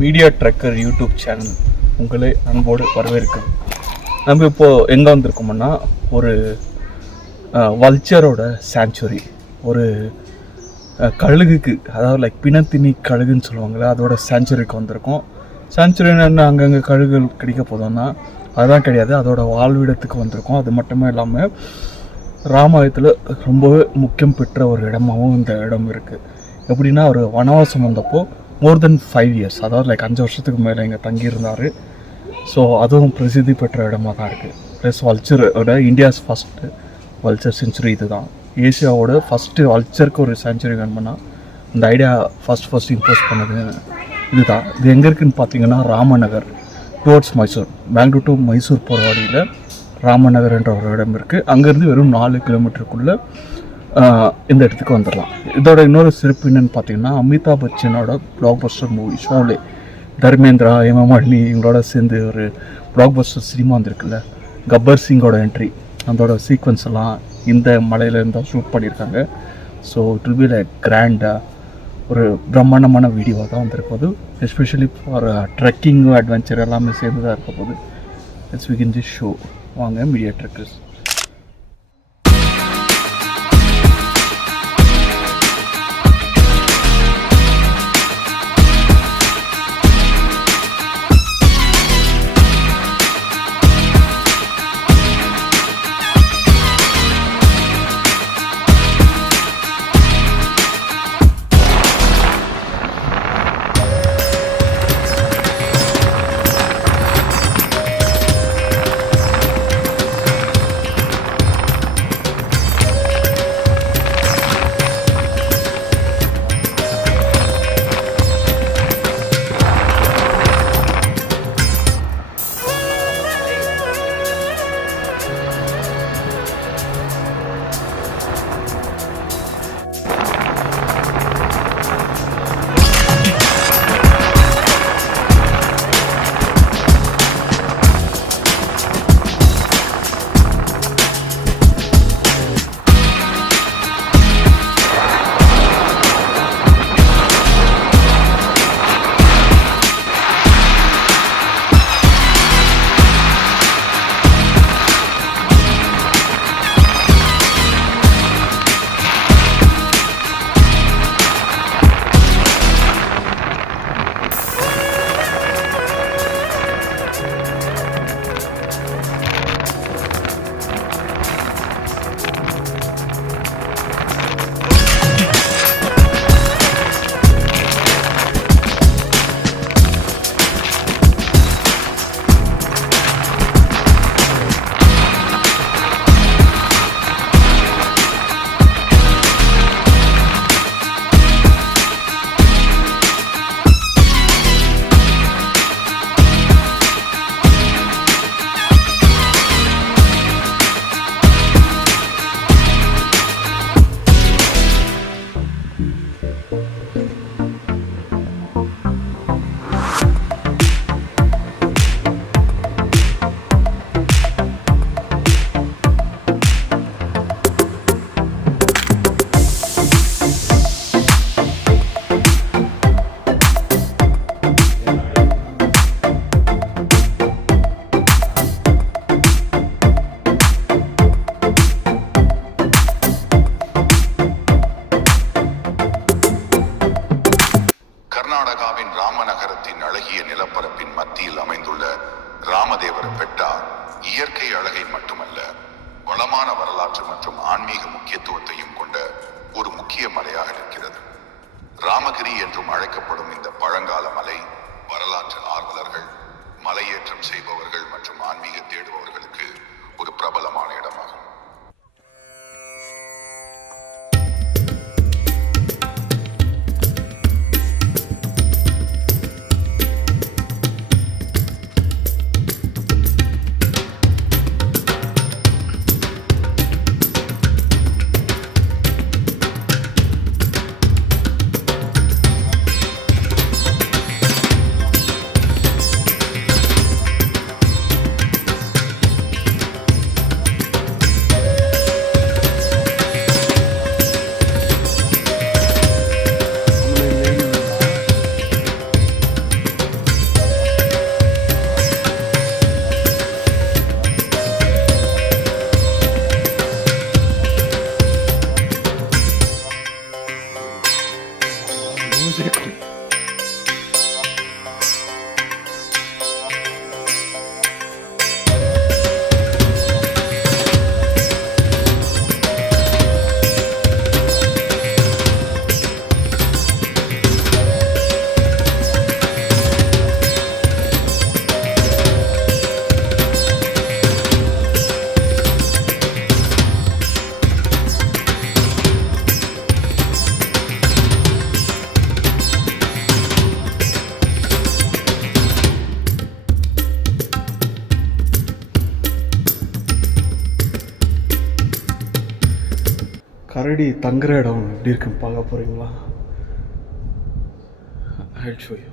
Media trucker YouTube channel உங்களை அன்போடு வரவேற்கிறோம். நம்ம இப்போது எங்கே வந்திருக்கோம்னா ஒரு வல்ச்சரோட சாங்சுரி, ஒரு கழுகுக்கு, அதாவது லைக் பிணத்தினி கழுகுன்னு சொல்லுவாங்கள்ல, அதோட சாங்சுரிக்கு வந்திருக்கோம். சாங்சுரின்னு என்ன அங்கங்கே கழுகுகள் கிடைக்க போதோன்னா அதுதான் கிடையாது, அதோட வாழ்விடத்துக்கு வந்திருக்கோம். அது மட்டுமே இல்லாமல் ராமாயணத்தில் ரொம்பவே முக்கியம் பெற்ற ஒரு இடமாகவும் இந்த இடம் இருக்குது. எப்படின்னா ஒரு வனவாசம் வந்தப்போ மோர் தென் 5 years, அதாவது லைக் 5 வருஷத்துக்கு மேலே இங்கே தங்கியிருந்தார். ஸோ அதுவும் பிரசித்தி பெற்ற இடமாக தான் இருக்குது. ப்ளஸ் வல்ச்சரோட இந்தியாஸ் ஃபஸ்ட்டு வல்ச்சர் செஞ்சுரி இது தான். ஏசியாவோட ஃபஸ்ட்டு வல்ச்சருக்கு ஒரு செஞ்சுரி வேணும்னா இந்த ஐடியா ஃபஸ்ட் இம்போஸ் பண்ணது இது தான். இது எங்கே இருக்குதுன்னு பார்த்தீங்கன்னா ராமநகர் டுவர்ட்ஸ் மைசூர், பெங்களூர் டு மைசூர் போகிற வழியில் ராமநகர் என்ற ஒரு இடம் இருக்குது. அங்கேருந்து வெறும் 4 கிலோமீட்டருக்குள்ளே இந்த இடத்துக்கு வந்துடலாம். இதோட இன்னொரு சிறப்பு என்னென்னு பார்த்தீங்கன்னா, அமிதாப் பச்சனோட blockbuster movie Sholay Dharmendra, Hema Malini இவங்களோட சேர்ந்து ஒரு பிளாக் பஸ்டர் சினிமா வந்துருக்குல்ல, கப்பர் சிங்கோட என்ட்ரி, அதோட சீக்வன்ஸ் எல்லாம் இந்த மலையில் இருந்தால் ஷூட் பண்ணியிருக்காங்க. So it will be like கிராண்டாக ஒரு பிரம்மாண்டமான வீடியோவாக தான் வந்திருக்க போது, எஸ்பெஷலி ஃபார் ட்ரெக்கிங் அட்வென்ச்சர் எல்லாமே சேர்ந்து தான் இருக்க போது. Let's begin this show. வாங்க மீடியா ட்ரக்கர்ஸ். கர்நாடகாவின் ராமநகரத்தின் அழகிய நிலப்பரப்பின் மத்தியில் அமைந்துள்ள ராமதேவர பெட்டா இயற்கை அழகை மட்டுமல்ல, வளமான வரலாற்று மற்றும் ஆன்மீக முக்கியத்துவத்தையும் கொண்ட ஒரு முக்கிய மலையாக இருக்கிறது. ராமகிரி என்றும் அழைக்கப்படும் இந்த பழங்கால மலை வரலாற்று ஆர்வலர்கள், மலையேற்றம் செய்பவர்கள் மற்றும் ஆன்மீக தேடுபவர்களுக்கு ஒரு பிரபலமான இடமாகும். கரடி தங்குற இடம் எப்படி இருக்குன்னு பார்க்க போகிறீங்களா? I'll show you.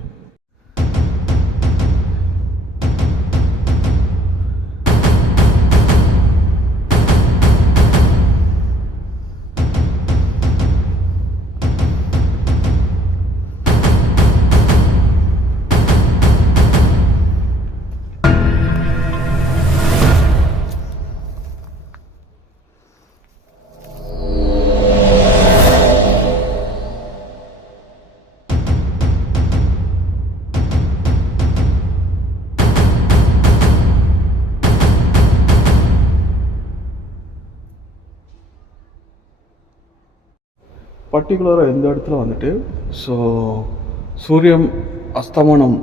பர்டிகுலராக இந்த இடத்துல வந்துட்டு சூரியன் அஸ்தமனம்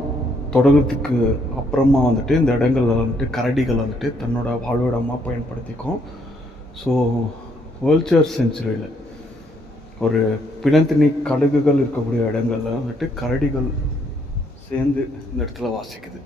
தொடங்கிறதுக்கு அப்புறமா வந்துட்டு இந்த இடங்களில் வந்துட்டு கரடிகள் வந்துட்டு தன்னோட வாழ்விடமாக பயன்படுத்திக்கும். ஸோ வேர்ல்ச்சர் செஞ்சுரியில் ஒரு பிணத்தினி கழுகுகள் இருக்கக்கூடிய இடங்களில் வந்துட்டு கரடிகள் சேர்ந்து இந்த இடத்துல வாசிக்குது.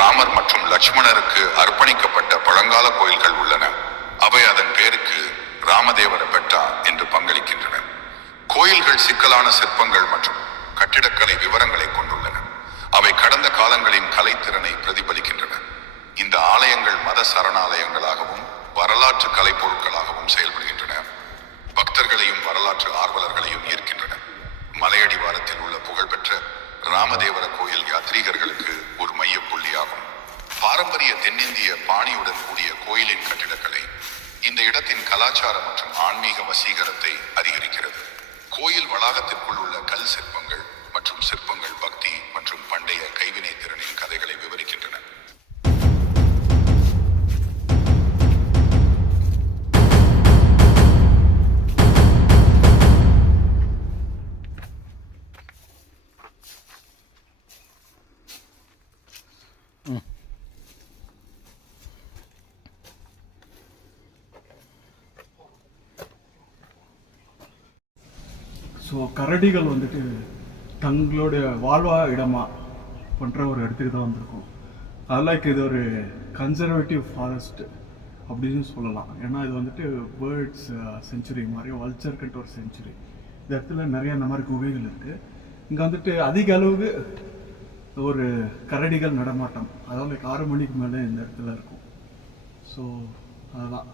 ராமர் மற்றும் லட்சுமணருக்கு அர்ப்பணிக்கப்பட்ட பழங்கால கோயில்கள் உள்ளன. அவை அதன் பேருக்கு ராமதேவர பெட்டா என்று பங்களிக்கின்றன. கோயில்கள் சிக்கலான சிற்பங்கள் மற்றும் கட்டிடக்கலை விவரங்களை கொண்டுள்ளன. அவை கடந்த காலங்களின் கலைத்திறனை பிரதிபலிக்கின்றன. இந்த ஆலயங்கள் மத சரணாலயங்களாகவும் வரலாற்று கலைப்பொருட்களாகவும் செயல்படுகின்றன. பக்தர்களையும் வரலாற்று ஆர்வலர்களையும் ஈர்க்கின்றன. மலையடிவாரத்தில் உள்ள புகழ்பெற்ற ராமதேவர கோயில் யாத்ரீகர்களுக்கு ஒரு மையப்புள்ளியாகும். பாரம்பரிய தென்னிந்திய பாணியுடன் கூடிய கோயிலின் கட்டிடக்கலை இந்த இடத்தின் கலாச்சார மற்றும் ஆன்மீக வசீகரத்தை அதிகரிக்கிறது. கோயில் வளாகத்திற்குள் உள்ள கல் சிற்பங்கள் மற்றும் சிற்பங்கள் பக்தி மற்றும் பண்டைய கைவினை திறனின் கதைகளை விவரிக்கின்றன. ஸோ கரடிகள் வந்துட்டு தங்களுடைய வாழ்வா இடமா பண்ணுற ஒரு இடத்துக்கு தான் வந்திருக்கும். அதெல்லாம் இது ஒரு கன்சர்வேட்டிவ் ஃபாரஸ்ட் அப்படின்னு சொல்லலாம். ஏன்னா இது வந்துட்டு பேர்ட்ஸ் செஞ்சுரி மாதிரி, வல்ச்சர்கிட்ட ஒரு செஞ்சுரி. இந்த இடத்துல நிறைய இந்த மாதிரி குகைகள் இருக்குது. இங்கே வந்துட்டு அதிக அளவுக்கு ஒரு கரடிகள் நடமாட்டம், அதாவது 6 மணிக்கு மேலே இந்த இடத்துல இருக்கும். ஸோ அதெல்லாம்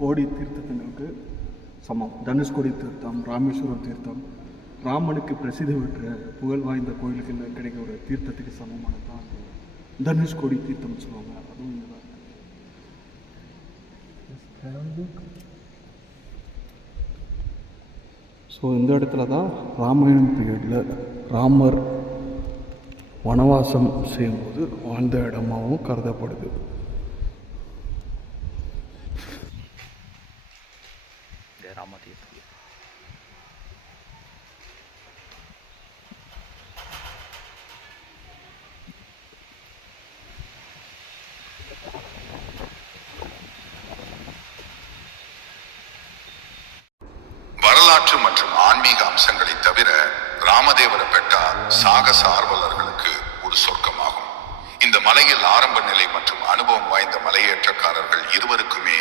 கோடி தீர்த்தங்களுக்கு சமம். தனுஷ்கோடி தீர்த்தம், ராமேஸ்வரம் தீர்த்தம், ராமனுக்கு பிரசித்தி பெற்ற புகழ் வாய்ந்த கோயிலுக்கு கிடைக்கிற ஒரு தீர்த்தத்துக்கு சமமானது தான் தனுஷ்கோடி தீர்த்தம்னு சொல்லுவாங்க. அதுவும் இங்கே தான். ஸோ இந்த இடத்துல தான் ராமாயணம் பீரியடில் ராமர் வனவாசம் செய்யும்போது வாழ்ந்த இடமாகவும் கருதப்படுது. வரலாற்று மற்றும் ஆன்மீக அம்சங்களை தவிர ராமதேவர பெட்டா சாகச ஆர்வலர்களுக்கு ஒரு சொர்க்கமாகும். இந்த மலையில் ஆரம்ப நிலை மற்றும் அனுபவம் வாய்ந்த மலையேற்றக்காரர்கள் இருவருக்குமே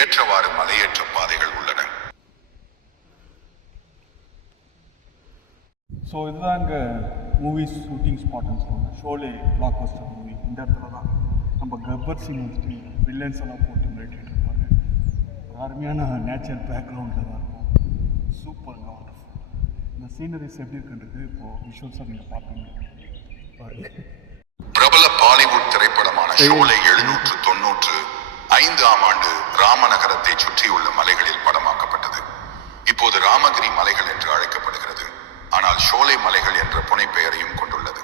ஏற்றவாறு மலையேற்ற பாதைகள் உள்ளன. ஸோ இதுதான் இங்கே மூவி ஷூட்டிங் ஸ்பாட்னு சொல்லுவாங்க. ஷோலே பிளாக் பஸ்டர் மூவி இந்த இடத்துல தான் நம்ம கப்பர் சிங் வந்துட்டு வில்லன்ஸ் எல்லாம் போட்டு மிரட்டிட்டு இருப்பாங்க. ஒரு அருமையான நேச்சர் பேக்ரவுண்டில் தான் இருக்கும். சூப்பருங்க, வண்டர்ஃபுல். இந்த சீனரிஸ் எப்படி இருக்குன்றது இப்போது விஷுவல்ஸாக நீங்கள் பார்ப்பீங்க. பிரபல பாலிவுட் திரைப்படமான ஷோலே 795ஆம் ஆண்டு ராமநகரத்தை சுற்றியுள்ள மலைகளில் படமாக்கப்பட்டது. இப்போது ராமகிரி மலைகள் என்று அழைக்கப்படுகிறது. ஆனால் ஷோலே மலைகள் என்ற புனைப்பெயரையும் கொண்டுள்ளது.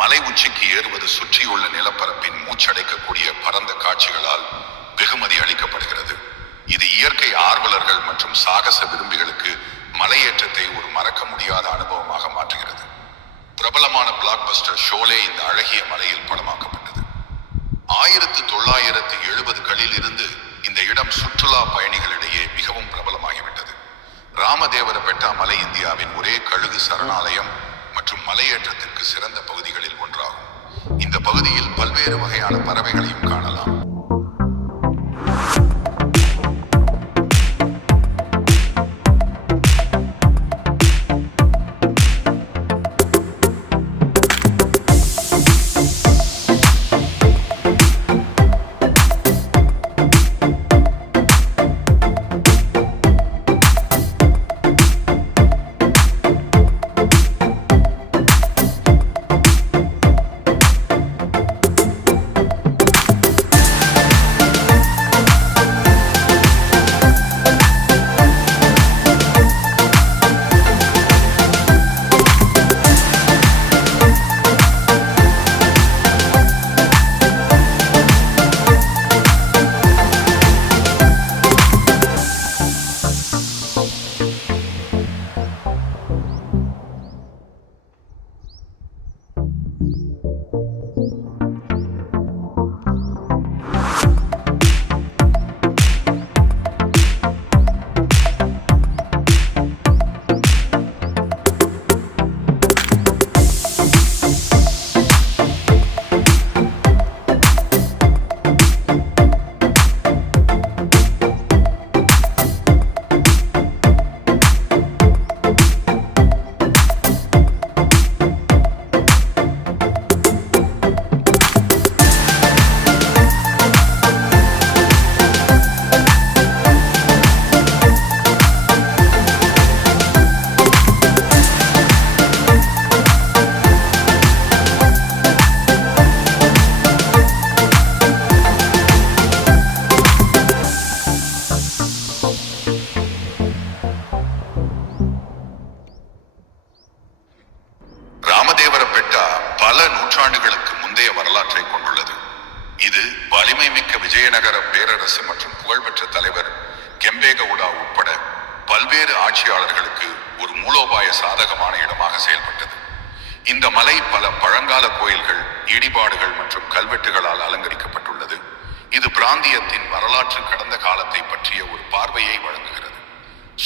மலை உச்சிக்கு ஏறுவது சுற்றியுள்ள நிலப்பரப்பின் மூச்சடைக்கக்கூடிய பரந்த காட்சிகளால் வெகுமதி அளிக்கப்படுகிறது. இது இயற்கை ஆர்வலர்கள் மற்றும் சாகச விரும்பிகளுக்கு மலையேற்றத்தை ஒரு மறக்க முடியாத அனுபவமாக மாற்றுகிறது. பிரபலமான பிளாக் பஸ்டர் ஷோலே இந்த அழகிய மலையில் படமாக்கப்பட்டது. 1970களில் இருந்து இந்த இடம் சுற்றுலா பயணிகளிடையே மிகவும் பிரபலமாகிவிட்டது. ராமதேவர பெட்டா மலை இந்தியாவின் ஒரே கழுகு சரணாலயம் மற்றும் மலையேற்றத்திற்கு சிறந்த பகுதிகளில் ஒன்றாகும். இந்த பகுதியில் பல்வேறு வகையான பறவைகளையும் காணலாம். நூற்றாண்டுகளுக்கு முந்தைய வரலாற்றை கொண்டுள்ளது. இது வலிமை மிக்க விஜயநகர பேரரசு மற்றும் புகழ்பெற்ற தலைவர் கெம்பேகவுடா உட்பட பல்வேறு ஆட்சியாளர்களுக்கு ஒரு மூலோபாய சாதகமான இடமாக செயல்பட்டது. இந்த மலை பல பழங்கால கோயில்கள், இடிபாடுகள் மற்றும் கல்வெட்டுகளால் அலங்கரிக்கப்பட்டுள்ளது. இது பிராந்தியத்தின் வரலாற்று கடந்த காலத்தை பற்றிய ஒரு பார்வையை வழங்குகிறது.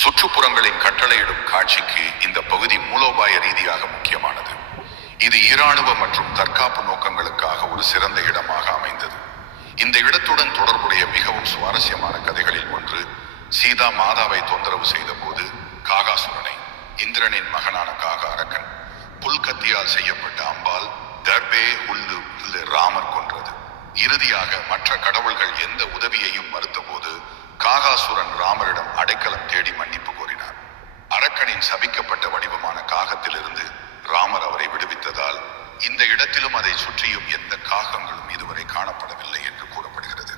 சுற்றுப்புறங்களின் கட்டளையிடும் காட்சிக்கு இந்த பகுதி மூலோபாய ரீதியாக முக்கியமானது. இது இராணுவ மற்றும் தற்காப்பு நோக்கங்களுக்காக ஒரு சிறந்த இடமாக அமைந்தது. இந்த இடத்துடன் தொடர்புடைய மிகவும் சுவாரஸ்யமான கதைகளில் ஒன்று, சீதா மாதாவை தொந்தரவு செய்த போது காகாசுரனை, இந்திரனின் மகனான காக அரக்கன், புல்கத்தியால் செய்யப்பட்ட அம்பால் தர்பே உல்லு ராமன் இறுதியாக மற்ற கடவுள்கள் எந்த உதவியையும் மறுத்தபோது காகாசுரன் ராமரிடம் அடைக்கலம் தேடி மன்னிப்பு கோரினார். அரக்கனின் சபிக்கப்பட்ட வடிவமான காகத்திலிருந்து ராமர் அவரை விடுவித்ததால் இந்த இடத்திலும் அதை சுற்றியும் எந்த காகங்களும் இதுவரை காணப்படவில்லை என்று கூறப்படுகிறது.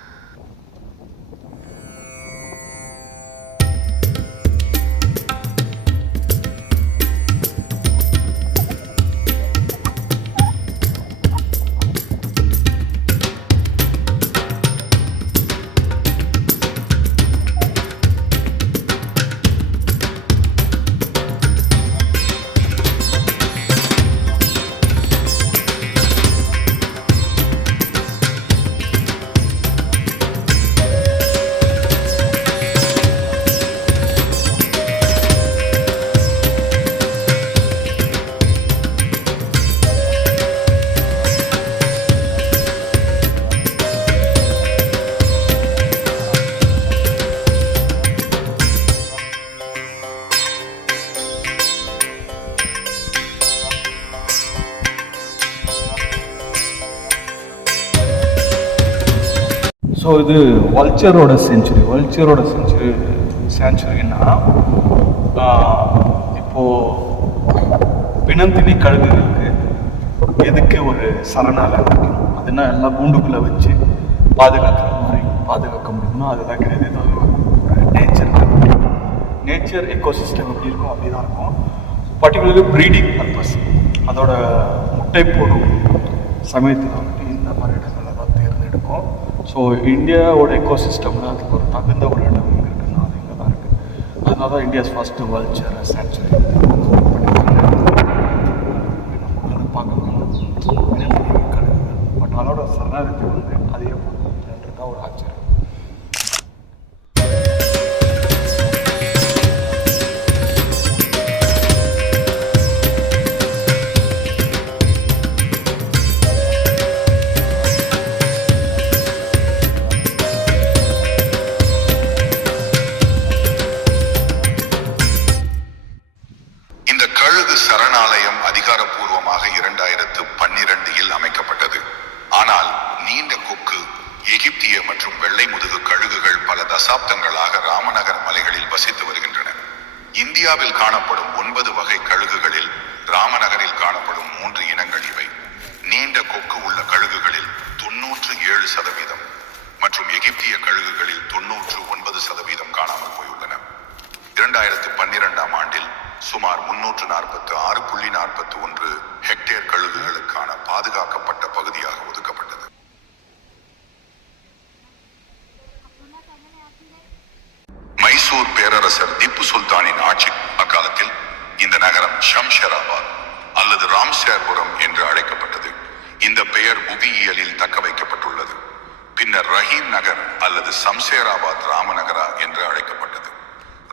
ஸோ இது வல்ச்சரோட செஞ்சுரின்னா இப்போது பிணந்தினி கழுகுகளுக்கு எதுக்கு ஒரு சரணாலயம் வைக்கணும், அதுனா எல்லாம் கூண்டுக்குள்ளே வச்சு பாதுகாக்க முடியும்னா அதுதான் கிடையாது. இது நேச்சர் எக்கோசிஸ்டம் எப்படி இருக்கும் அப்படி தான் இருக்கும். பர்டிகுலர்லி ப்ரீடிங் பர்பஸ், அதோட முட்டை போடும் சமயத்தில் வந்துட்டு இந்த மாதிரி இடங்களை தான் தேர்ந்தெடுக்கும். ஸோ இந்தியாவோட எக்கோசிஸ்டமில் அதுக்கு ஒரு தகுந்த ஒரு இடம் இருக்குன்னா அது இங்கே தான் இருக்குது. அதனால தான் இந்தியாஸ் ஃபஸ்ட்டு வல்ச்சர் சாங்சுரி அதை பார்க்கணும். பட் அதோட சரணாலயத்தை வந்து அதே போகுதுன்றது தான் ஒரு ஆச்சரியம். சரணாலயம் அதிகாரப்பூர்வமாக 2012 அமைக்கப்பட்டது. ஆனால் நீண்ட கொக்கு, எகிப்திய மற்றும் வெள்ளை முதுகு கழுகுகள் பல தசாப்தங்களாக ராமநகர் மலைகளில் வசித்து வருகின்றன. இந்தியாவில் காணப்படும் 9 வகை கழுகுகளில் ராமநகரில் காணப்படும் 3 இனங்கள் இவை. நீண்ட கொக்கு உள்ள கழுகுகளில் 97% மற்றும் எகிப்திய கழுகுகளில் 99% காணாமல் போயுள்ளன. 2012 ஆண்டில் சுமார் 346.41 ஹெக்டேர் கழுகுகளுக்கான பாதுகாக்கப்பட்ட பகுதியாக ஒதுக்கப்பட்டது. மைசூர் பேரரசர் திப்பு சுல்தானின் ஆட்சி அக்காலத்தில் இந்த நகரம் ஷம்ஷெராபாத் அல்லது ராம்சேர்புரம் என்று அழைக்கப்பட்டது. இந்த பெயர் புவியியலில் தக்க வைக்கப்பட்டுள்ளது. பின்னர் ரஹீம் நகர் அல்லது சம்சேராபாத் ராமநகரா என்று அழைக்கப்பட்டது.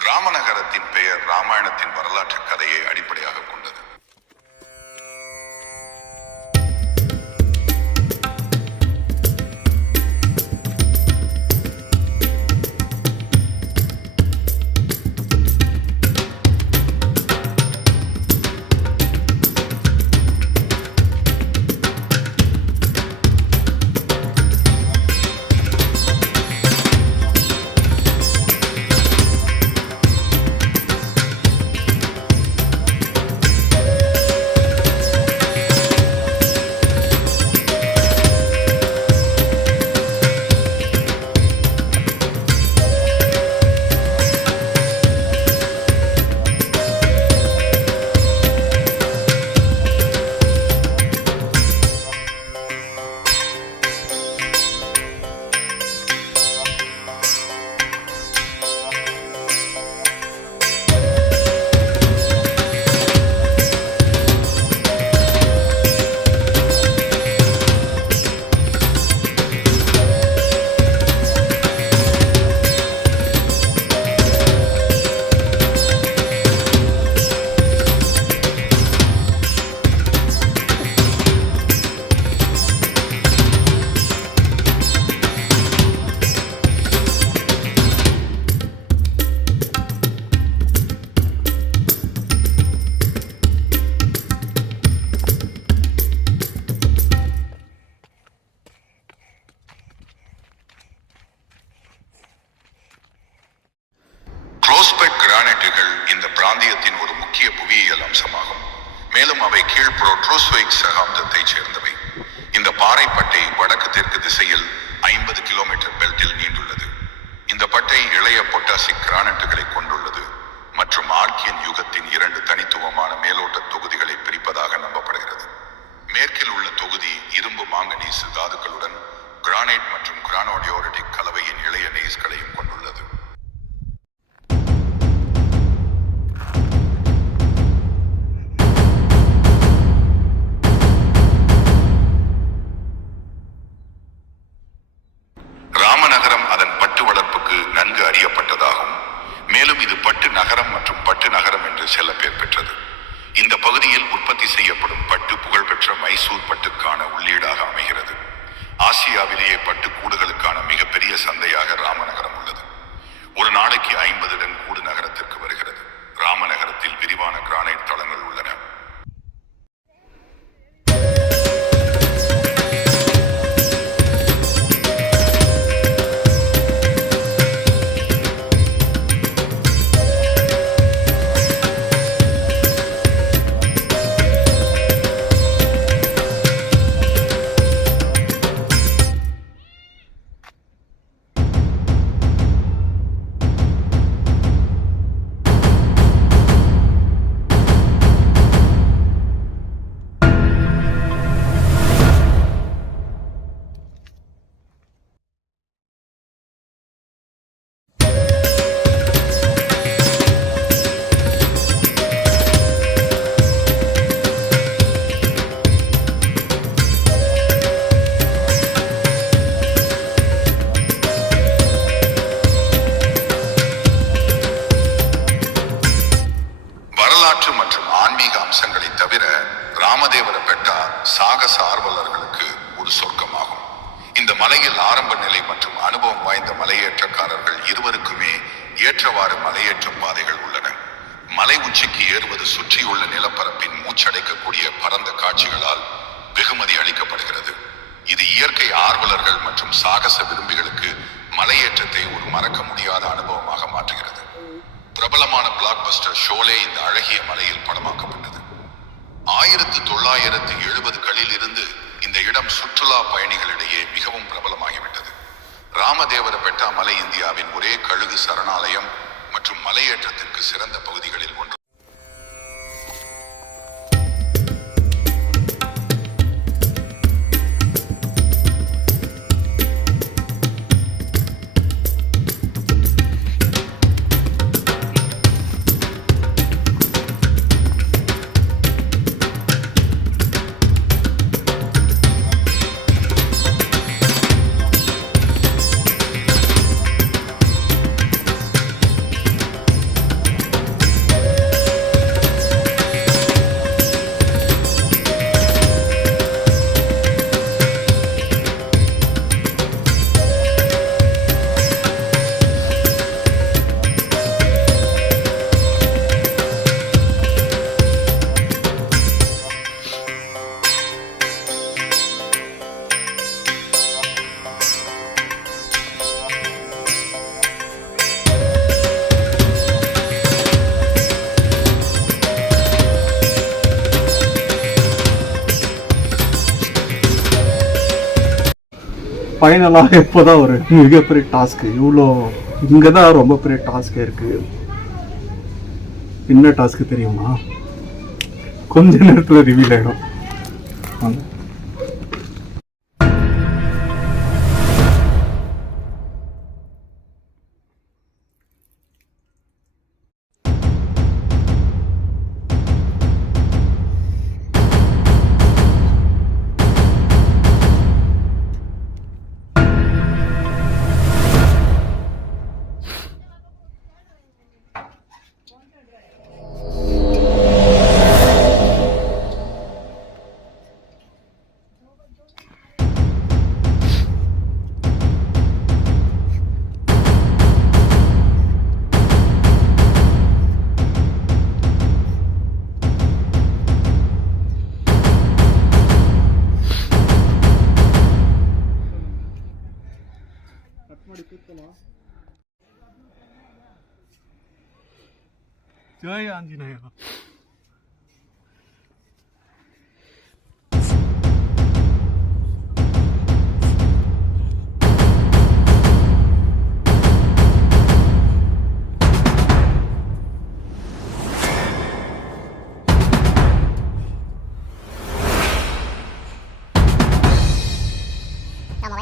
ராமநகரத்தின் பெயர் ராமாயணத்தின் வரலாற்று கதையை அடிப்படையாக கொண்டது. மேலும் அவை கீழ்புரோட்ரோசோயிக் சகாப்தத்தைச் சேர்ந்தவை. இந்த பாறைப்பட்டை வடக்கு தெற்கு திசையில் 50 கிலோமீட்டர் பெல்ட்டில் நீண்டுள்ளது. இந்த பட்டை இளைய பொட்டாசிக் கிரானைட்டுகளை கொண்டுள்ளது மற்றும் ஆர்கியன் யுகத்தின் 2 தனித்துவமான மேலோட்ட தொகுதிகளை பிரிப்பதாக நம்பப்படுகிறது. மேற்கில் உள்ள தொகுதி இரும்பு மாங்கனீசு தாதுக்களுடன் கிரானைட் மற்றும் கிரானோடியோரிட்டிக் கலவையின் இளைய நெய்ஸ்களையும் கொண்டுள்ளது. ராமநகரம் அதன் பட்டு வளர்ப்புக்கு நன்கு அறியப்பட்டதாகும். மேலும் இது பட்டு நகரம் மற்றும் பட்டு நகரம் என்று செல்ல பெயர் பெற்றது. இந்த பகுதியில் உற்பத்தி செய்யப்படும் பட்டு புகழ்பெற்ற மைசூர் பட்டுக்கான உள்ளீடாக அமைகிறது. ஆசியாவிலேயே பட்டு கூடுகளுக்கான மிகப்பெரிய சந்தையாக ராமநகரம் உள்ளது. ஒரு நாளைக்கு 50 டன் கூடு நகரத்திற்கு வருகிறது. ராமநகரத்தில் விரிவான கிரானைட் தளங்கள் உள்ளன. ராமதேவரபெட்டா சாகச ஆர்வலர்களுக்கு ஒரு சொர்க்கமாகும். இந்த மலையில் ஆரம்ப நிலை மற்றும் அனுபவம் வாய்ந்த மலையேற்றக்காரர்கள் இருவருக்குமே ஏற்றவாறு மலையேற்ற பாதைகள் உள்ளன. மலை உச்சிக்கு ஏறுவது சுற்றியுள்ள நிலப்பரப்பின் மூச்சடைக்கக்கூடிய பரந்த காட்சிகளால் வெகுமதி அளிக்கப்படுகிறது. இது இயற்கை ஆர்வலர்கள் மற்றும் சாகச விரும்பிகளுக்கு மலையேற்றத்தை ஒரு மறக்க முடியாத அனுபவமாக மாற்றுகிறது. பிரபலமான பிளாக்பஸ்டர் ஷோலே இந்த அழகிய மலையில் படமாக்கப்பட்டது. 1970களில் இருந்து இந்த இடம் சுற்றுலா பயணிகளிடையே மிகவும் பிரபலமாகிவிட்டது. ராமதேவரபெட்டா மலை இந்தியாவின் ஒரே கழுகு சரணாலயம் மற்றும் மலையேற்றத்திற்கு சிறந்த பகுதிகளில் ஒன்று. ஃபைனலாக இப்போதான் ஒரு மிகப்பெரிய டாஸ்க்கு. இவ்வளோ இங்கே தான் ரொம்ப பெரிய டாஸ்கே இருக்குது. என்ன டாஸ்க்கு தெரியுமா? கொஞ்ச நேரத்தில் ரிவீல் ஆகிடும். ஜெய் ஆஞ்சநேயா.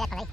கலை